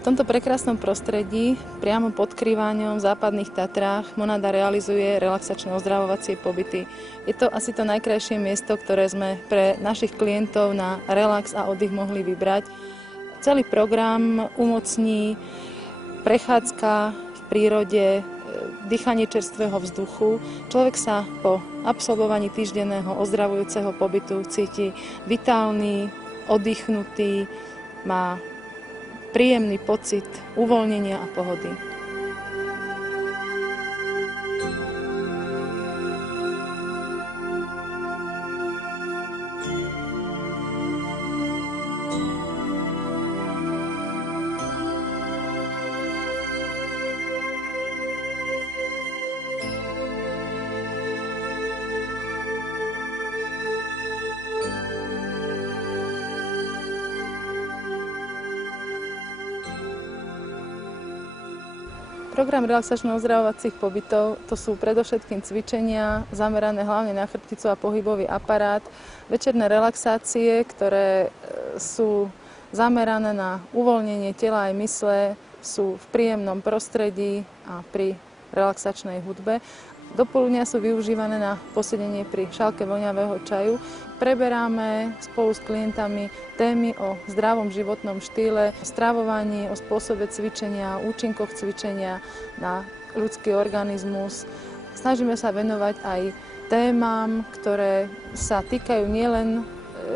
V tomto prekrásnom prostredí, priamo pod Krýváňom v západných Tatrách, Monada realizuje relaxačné ozdravovacie pobyty. Je to asi to najkrajšie miesto, ktoré sme pre našich klientov na relax a oddych mohli vybrať. Celý program umocní prechádzka v prírode, dýchanie čerstvého vzduchu. Človek sa po absolvovaní týždenného ozdravujúceho pobytu cíti vitálny, oddychnutý, má príjemný pocit uvoľnenia a pohody. Program relaxačno-ozdravovacích pobytov to sú predovšetkým cvičenia zamerané hlavne na chrbticu a pohybový aparát, večerné relaxácie, ktoré sú zamerané na uvoľnenie tela aj mysle, sú v príjemnom prostredí a pri relaxačnej hudbe. Dopoludnia sú využívané na posedenie pri šálke voňavého čaju. Preberáme spolu s klientami témy o zdravom životnom štýle, stravovaní, o spôsobe cvičenia, účinkoch cvičenia na ľudský organizmus. Snažíme sa venovať aj témam, ktoré sa týkajú nielen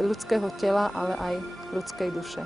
ľudského tela, ale aj ľudskej duše.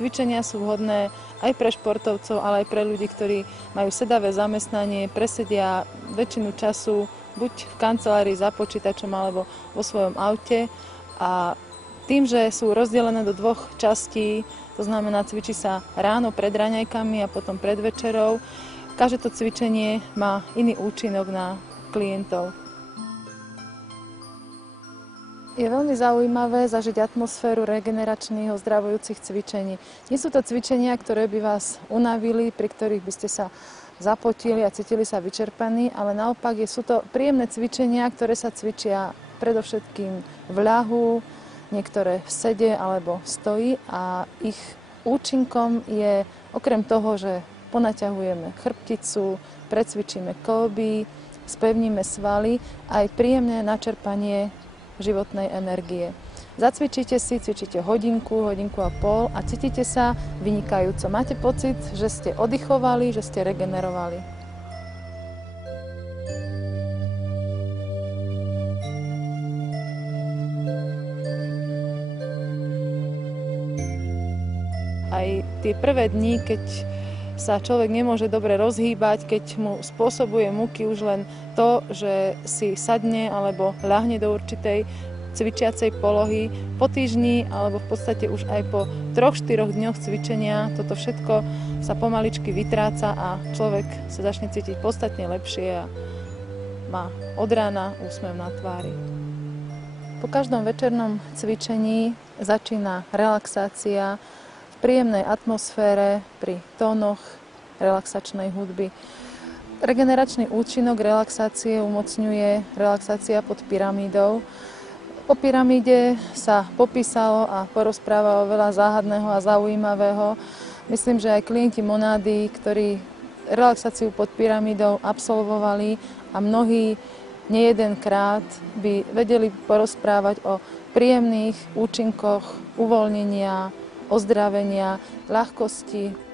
Cvičenia sú vhodné aj pre športovcov, ale aj pre ľudí, ktorí majú sedavé zamestnanie, presedia väčšinu času buď v kancelárii za počítačom alebo vo svojom aute. A tým, že sú rozdelené do dvoch častí, to znamená cvičí sa ráno pred raňajkami a potom pred večerou, každé to cvičenie má iný účinok na klientov. Je veľmi zaujímavé zažiť atmosféru regeneračných ozdravujúcich cvičení. Nie sú to cvičenia, ktoré by vás unavili, pri ktorých by ste sa zapotili a cítili sa vyčerpaní, ale naopak sú to príjemné cvičenia, ktoré sa cvičia predovšetkým v ľahu, niektoré v sede alebo stoji a ich účinkom je okrem toho, že ponaťahujeme chrbticu, precvičíme kĺby, spevníme svaly, aj príjemné načerpanie životnej energie. Zacvičíte si, cvičíte hodinku, hodinku a pol a cítite sa vynikajúco. Máte pocit, že ste oddychovali, že ste regenerovali. Aj tie prvé dni, keď sa človek nemôže dobre rozhýbať, keď mu spôsobuje múky už len to, že si sadne alebo ľahne do určitej cvičiacej polohy. Po týždni alebo v podstate už aj po 3-4 dňoch cvičenia toto všetko sa pomaličky vytráca a človek sa začne cítiť podstatne lepšie a má od rána úsmev na tvári. Po každom večernom cvičení začína relaxácia v príjemnej atmosfére pri tónoch relaxačnej hudby. Regeneračný účinok relaxácie umocňuje relaxácia pod pyramídou. O pyramíde sa popísalo a porozprávalo veľa záhadného a zaujímavého. Myslím, že aj klienti Monády, ktorí relaxáciu pod pyramídou absolvovali a mnohí nejedenkrát by vedeli porozprávať o príjemných účinkoch uvoľnenia, ozdravenia, ľahkosti.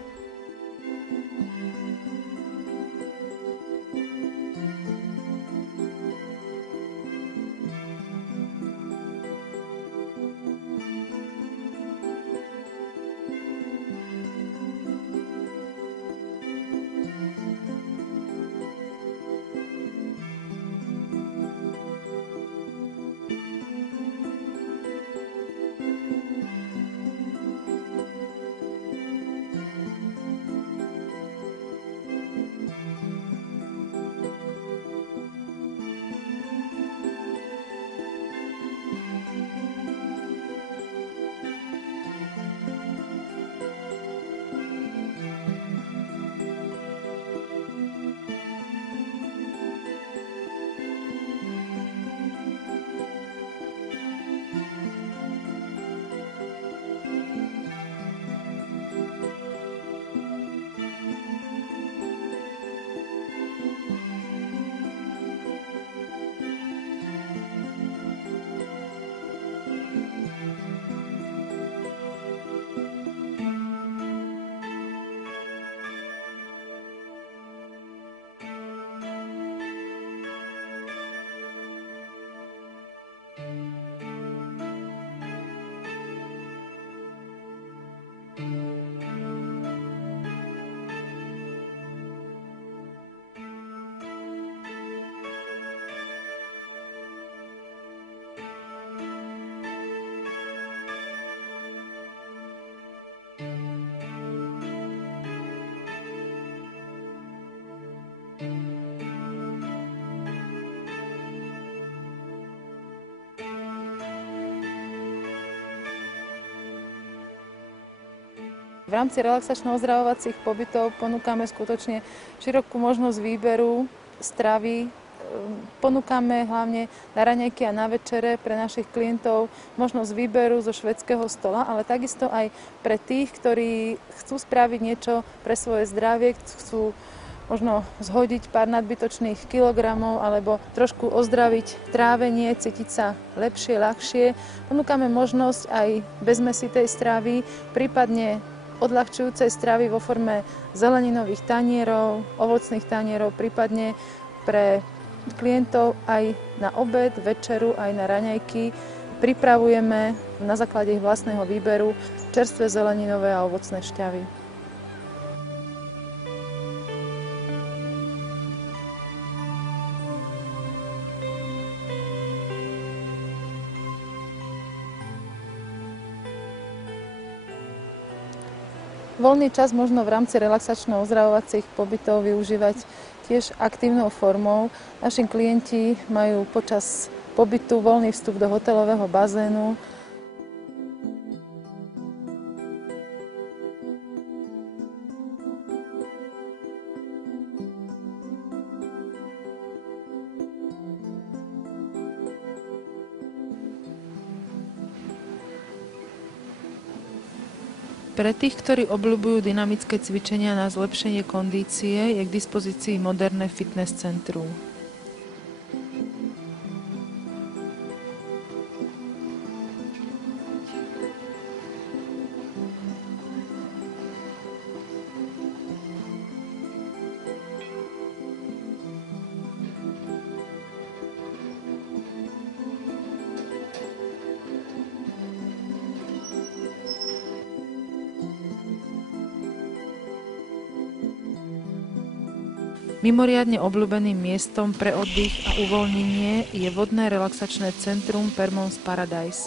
V rámci relaxačno-ozdravovacích pobytov ponúkame skutočne širokú možnosť výberu stravy. Ponúkame hlavne na raňajky a na večere pre našich klientov možnosť výberu zo švédskeho stola, ale takisto aj pre tých, ktorí chcú spraviť niečo pre svoje zdravie, chcú možno zhodiť pár nadbytočných kilogramov alebo trošku ozdraviť trávenie, cítiť sa lepšie, ľahšie. Ponúkame možnosť aj bezmäsitej stravy, prípadne odľahčujúcej stravy vo forme zeleninových tanierov, ovocných tanierov, prípadne pre klientov aj na obed, večeru, aj na raňajky. Pripravujeme na základe ich vlastného výberu čerstvé zeleninové a ovocné šťavy. Voľný čas možno v rámci relaxačno-ozdravovacích pobytov využívať tiež aktívnou formou. Naši klienti majú počas pobytu voľný vstup do hotelového bazénu. Pre tých, ktorí obľúbujú dynamické cvičenia na zlepšenie kondície, je k dispozícii moderné fitness centrum. Mimoriadne obľúbeným miestom pre oddych a uvoľnenie je vodné relaxačné centrum Permons Paradise.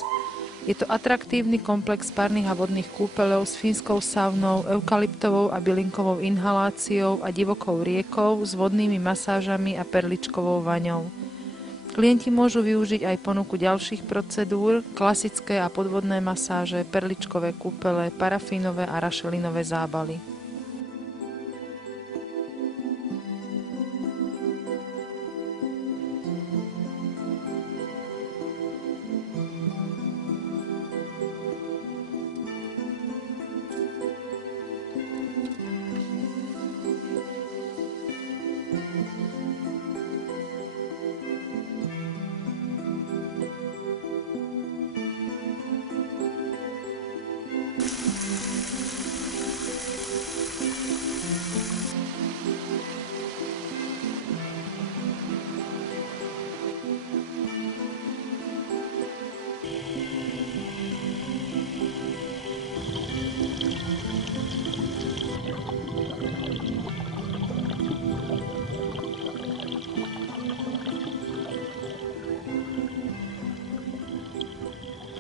Je to atraktívny komplex párnych a vodných kúpeľov s fínskou saunou, eukalyptovou a bylinkovou inhaláciou a divokou riekou s vodnými masážami a perličkovou vaňou. Klienti môžu využiť aj ponuku ďalších procedúr, klasické a podvodné masáže, perličkové kúpele, parafínové a rašelinové zábaly.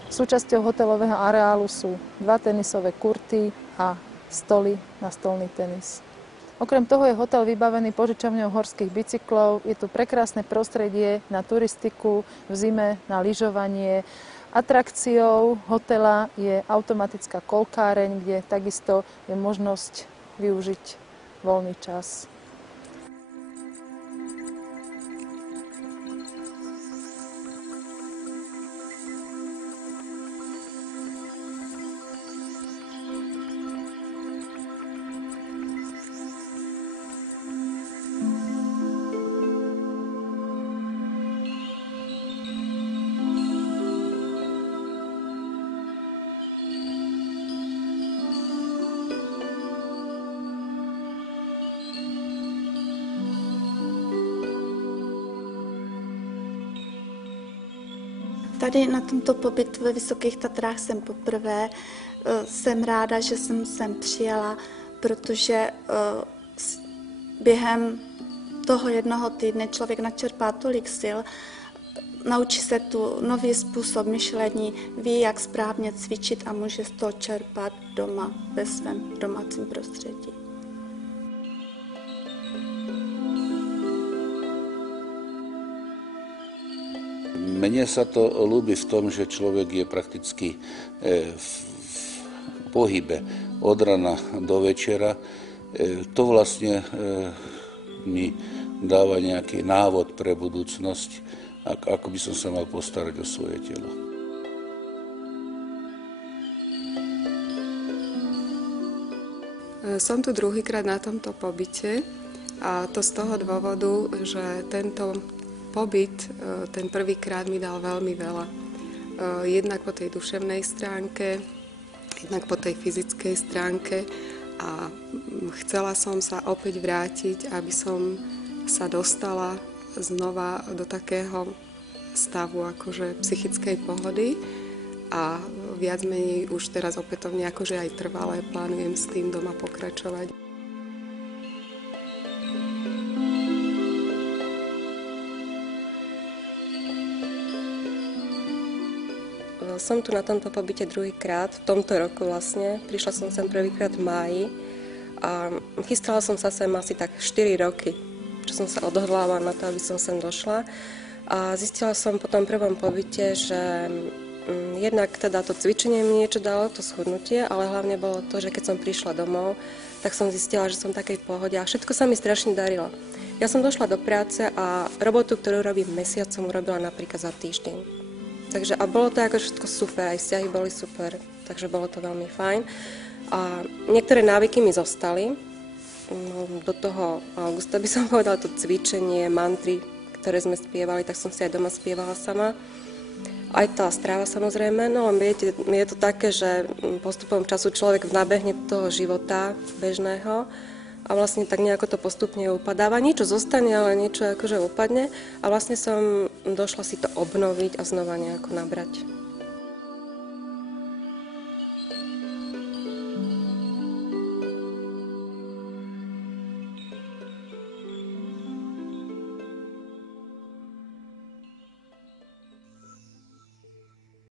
Súčasťou hotelového areálu sú 2 tenisové kurty a stoly na stolný tenis. Okrem toho je hotel vybavený požičovňou horských bicyklov, je tu prekrásne prostredie na turistiku, v zime na lyžovanie. Atrakciou hotela je automatická kolkáreň, kde takisto je možnosť využiť voľný čas. Tady na tomto pobytu ve Vysokých Tatrách jsem poprvé. Jsem ráda, že jsem sem přijela, protože během toho jednoho týdne člověk načerpá tolik sil, naučí se tu nový způsob myšlení, ví, jak správně cvičit a může z toho čerpat doma, ve svém domácím prostředí. Mne sa to ľúbi v tom, že človek je prakticky v pohybe od rana do večera. To vlastne mi dáva nejaký návod pre budúcnosť, ako by som sa mal postarať o svoje telo. Som tu druhýkrát na tomto pobyte a to z toho dôvodu, že tento pobyt, ten prvýkrát mi dal veľmi veľa. Jednak po tej duševnej stránke, jednak po tej fyzickej stránke a chcela som sa opäť vrátiť, aby som sa dostala znova do takého stavu akože psychickej pohody a viac menej už teraz opätovne akože aj trvalé plánujem s tým doma pokračovať. Som tu na tomto pobyte druhýkrát, v tomto roku vlastne. Prišla som sem prvýkrát v máji a chystala som sa sem asi tak 4 roky, čo som sa odhodlávala na to, aby som sem došla. A zistila som po tom prvom pobyte, že jednak teda to cvičenie mi niečo dalo, to schudnutie, ale hlavne bolo to, že keď som prišla domov, tak som zistila, že som v takej pohode a všetko sa mi strašne darilo. Ja som došla do práce a robotu, ktorú robím mesiac, som urobila napríklad za týždeň. Takže a bolo to ako všetko super, aj vzťahy boli super, takže bolo to veľmi fajn. A niektoré návyky mi zostali. Do toho augusta by som povedala to cvičenie, mantry, ktoré sme spievali, tak som si aj doma spievala sama. Aj tá strava samozrejme, no len viete, je to také, že postupom času človek nabehne do toho života bežného a vlastne tak nejako to postupne upadáva. Niečo zostane, ale niečo akože upadne a vlastne som došla si to obnoviť a znova nejako nabrať.